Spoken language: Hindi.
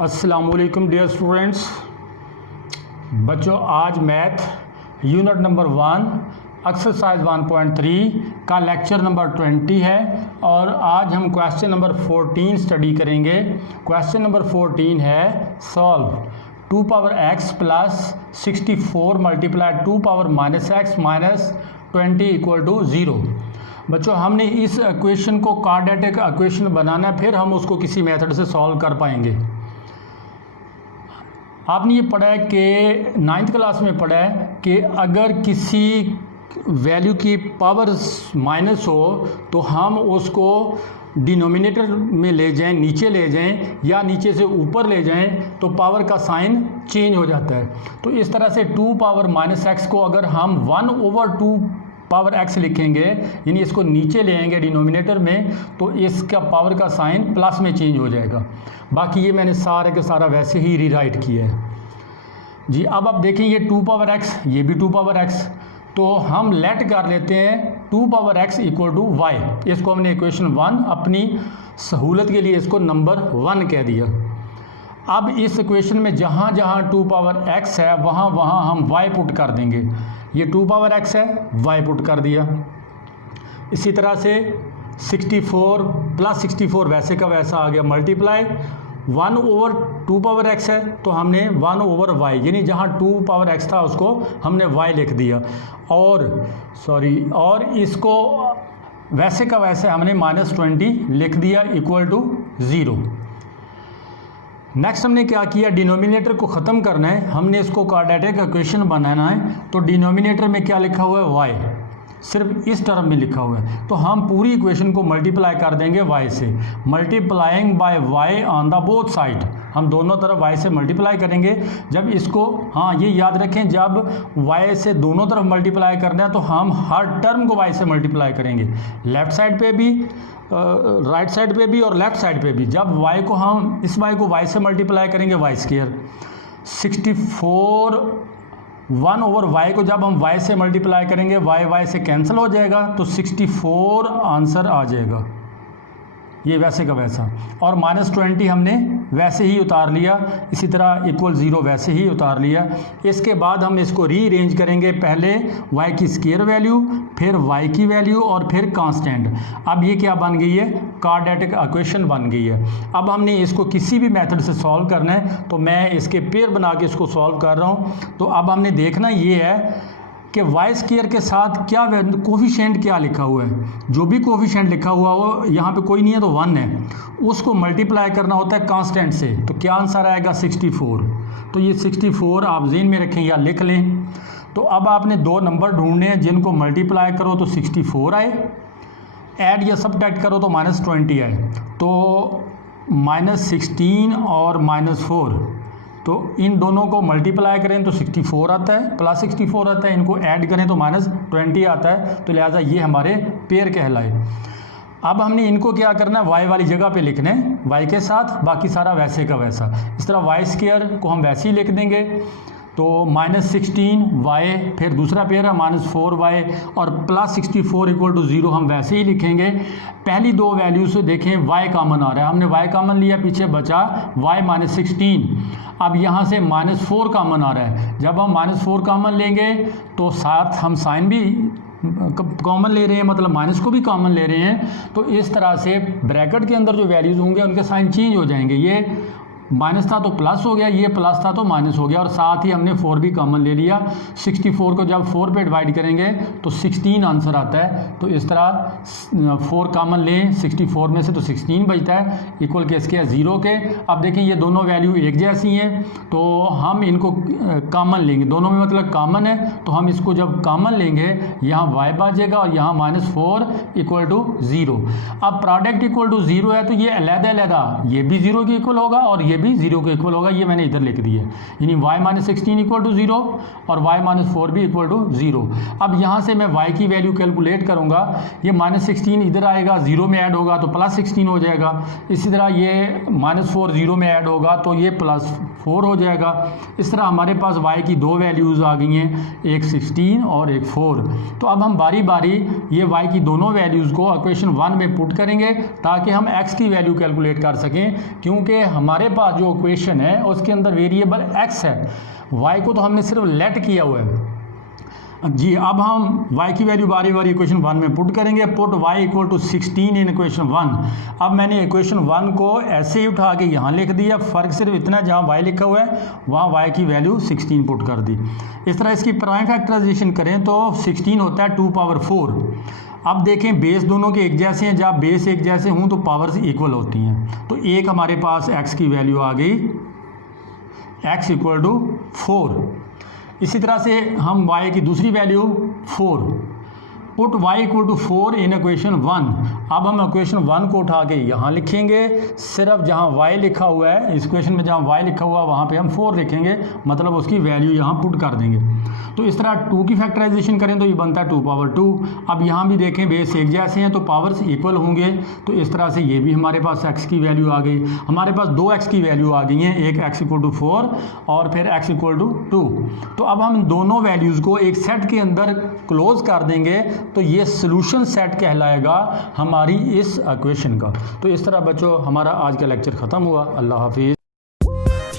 अस्सलामुअलैकुम डियर स्टूडेंट्स। बच्चों, आज मैथ यूनिट नंबर 1 एक्सरसाइज 1.3 का लेक्चर नंबर 20 है और आज हम क्वेश्चन नंबर 14 स्टडी करेंगे। क्वेश्चन नंबर 14 है solve 2 power x plus 64 multiply 2 power minus x minus 20 equal to 0। बच्चों, हमने इस इक्वेशन को क्वाड्रेटिक इक्वेशन बनाना है, फिर हम उसको किसी मेथड से सॉल्व कर पाएंगे। आपने ये पढ़ा है कि 9th क्लास में पढ़ा है कि अगर किसी वैल्यू की पावर माइनस हो तो हम उसको डिनोमिनेटर में ले जाएं, नीचे ले जाएं या नीचे से ऊपर ले जाएं तो पावर का साइन चेंज हो जाता है। तो इस तरह से 2 पावर माइनस एक्स को अगर हम 1/2 पावर एक्स लिखेंगे, यानी इसको नीचे ले आएंगे डिनोमिनेटर में, तो इसका पावर का साइन प्लस में चेंज हो जाएगा। बाकी ये मैंने सारे के सारा वैसे ही रीराइट किया है जी। अब आप देखें ये 2 पावर एक्स, ये भी 2 पावर एक्स, तो हम लेट कर लेते हैं 2 power X equal to Y. इसको हमने इक्वेशन 1 अपनी सहूलत के लिए इसको नंबर 1 कह दिया। अब इस इक्वेशन में जहाँ जहाँ 2 पावर एक्स है वहाँ वहाँ हम वाई पुट कर देंगे। ये 2 पावर एक्स है, वाई पुट कर दिया। इसी तरह से 64 प्लस 64 वैसे का वैसा आ गया, मल्टीप्लाई 1/2 पावर एक्स है तो हमने 1/y, यानी जहाँ 2 पावर एक्स था उसको हमने y लिख दिया। और इसको वैसे का वैसे हमने -20 लिख दिया इक्वल टू 0। नेक्स्ट हमने क्या किया, डिनोमिनेटर को ख़त्म करना है, हमने इसको क्वाड्रेटिक इक्वेशन बनाना है। तो डिनोमिनेटर में क्या लिखा हुआ है, y, सिर्फ इस टर्म में लिखा हुआ है, तो हम पूरी इक्वेशन को मल्टीप्लाई कर देंगे y से। Multiplying by y on the both side, हम दोनों तरफ y से मल्टीप्लाई करेंगे। जब इसको, हाँ ये याद रखें, जब y से दोनों तरफ मल्टीप्लाई करना है तो हम हर टर्म को y से मल्टीप्लाई करेंगे, लेफ्ट साइड पे भी, राइट साइड पे भी और लेफ्ट साइड पे भी। जब y को हम इस y को y से मल्टीप्लाई करेंगे y स्क्वायर, 64 1/y को जब हम y से मल्टीप्लाई करेंगे y से कैंसिल हो जाएगा तो 64 आंसर आ जाएगा, ये वैसे का वैसा। और -20 हमने वैसे ही उतार लिया, इसी तरह इक्वल 0 वैसे ही उतार लिया। इसके बाद हम इसको रीअरेंज करेंगे, पहले y की स्क्वायर वैल्यू, फिर y की वैल्यू और फिर कांस्टेंट। अब ये क्या बन गई है, क्वाड्रेटिक इक्वेशन बन गई है। अब हमने इसको किसी भी मेथड से सॉल्व करना है, तो मैं इसके पेयर बना के इसको सॉल्व कर रहा हूँ। तो अब हमने देखना ये है कि वाई स्क्वायर के साथ क्या कोफिशिएंट क्या लिखा हुआ है। जो भी कोफिशिएंट लिखा हुआ हो, यहाँ पे कोई नहीं है तो 1 है, उसको मल्टीप्लाई करना होता है कांस्टेंट से। तो क्या आंसर आएगा, 64। तो ये 64 आप ज़हन में रखें या लिख लें। तो अब आपने 2 नंबर ढूंढने हैं जिनको मल्टीप्लाई करो तो 64 आए, ऐड या सब्ट्रैक्ट करो तो -20 आए। तो -16 और -4, तो इन दोनों को मल्टीप्लाई करें तो 64 आता है, प्लस 64 आता है, इनको ऐड करें तो -20 आता है। तो लिहाजा ये हमारे पेयर कहलाए। अब हमने इनको क्या करना है, y वाली जगह पे लिखना है y के साथ, बाकी सारा वैसे का वैसा। इस तरह y स्क्वायर को हम वैसे ही लिख देंगे, तो -16y, फिर दूसरा पेयर है -4y और प्लस 64 इक्वल टू 0 हम वैसे ही लिखेंगे। पहली 2 वैल्यू से देखें y कॉमन आ रहा है, हमने y कॉमन लिया, पीछे बचा y -16। अब यहाँ से -4 कॉमन आ रहा है, जब हम -4 कॉमन लेंगे तो साथ हम साइन भी कॉमन ले रहे हैं, मतलब माइनस को भी कॉमन ले रहे हैं। तो इस तरह से ब्रैकेट के अंदर जो वैल्यूज़ होंगे उनके साइन चेंज हो जाएंगे। ये माइनस था तो प्लस हो गया, ये प्लस था तो माइनस हो गया, और साथ ही हमने 4 भी कॉमन ले लिया। 64 को जब 4 पे डिवाइड करेंगे तो 16 आंसर आता है। तो इस तरह 4 कॉमन लें 64 में से तो 16 बचता है, इक्वल के इसके 0 के। अब देखें ये दोनों वैल्यू एक जैसी हैं, तो हम इनको कॉमन लेंगे, दोनों में मतलब कॉमन है, तो हम इसको जब कॉमन लेंगे यहाँ y बाजेगा और यहाँ -4 इक्वल टू 0। अब प्रोडक्ट इक्वल टू 0 है तो ये अलग-अलग, ये भी 0 के इक्वल होगा और ये भी 0 के इक्वल होगा, ये मैंने इधर लिख दिया, यानी y -16 इक्वल टू 0 और y -4 भी इक्वल टू 0। अब यहाँ से मैं y की वैल्यू कैलकुलेट करूँगा, ये -16 इधर आएगा, 0 में ऐड होगा तो +16 हो जाएगा। इसी तरह ये -4 0 में ऐड होगा तो ये +4 हो जाएगा। इस तरह हमारे पास y की 2 वैल्यूज़ आ गई हैं, एक 16 और एक 4। तो अब हम बारी बारी ये y की दोनों वैल्यूज़ को इक्वेशन 1 में पुट करेंगे ताकि हम x की वैल्यू कैलकुलेट कर सकें, क्योंकि हमारे पास पूरा जो इक्वेशन है उसके अंदर वेरिएबल x है, y को तो हमने सिर्फ लेट किया हुआ है जी। अब हम y की वैल्यू बारी बारी इक्वेशन 1 में पुट करेंगे। Put y equal to 16 in equation 1। अब मैंने इक्वेशन 1 को ऐसे ही उठा के यहाँ लिख दिया, फ़र्क सिर्फ इतना, जहाँ y लिखा हुआ है वहाँ y की वैल्यू 16 पुट कर दी। इस तरह इसकी प्राइम फैक्टराइजेशन करें तो 16 होता है 2 पावर 4। अब देखें बेस दोनों के एक जैसे हैं, जब बेस एक जैसे हों तो पावर्स इक्वल होती हैं। तो एक हमारे पास x की वैल्यू आ गई, x इक्वल टू 4। इसी तरह से हम y की दूसरी value 4, put y equal to 4 in equation 1। अब हम इक्वेशन 1 को उठा के यहाँ लिखेंगे, सिर्फ जहाँ y लिखा हुआ है इस इक्वेशन में, जहाँ y लिखा हुआ है वहाँ पे हम 4 लिखेंगे, मतलब उसकी वैल्यू यहाँ पुट कर देंगे। तो इस तरह 2 की फैक्टराइजेशन करें तो ये बनता है 2 पावर 2। अब यहाँ भी देखें बेस एक जैसे हैं तो पावर्स इक्वल होंगे, तो इस तरह से ये भी हमारे पास x की वैल्यू आ गई। हमारे पास 2x की वैल्यू आ गई हैं, एक x इक्वल टू 4 और फिर x इक्वल टू 2। तो अब हम दोनों वैल्यूज़ को एक सेट के अंदर क्लोज कर देंगे, तो ये सॉल्यूशन सेट कहलाएगा हमारी इस इक्वेशन का। तो इस तरह बच्चों हमारा आज का लेक्चर ख़त्म हुआ। अल्लाह हाफिज़।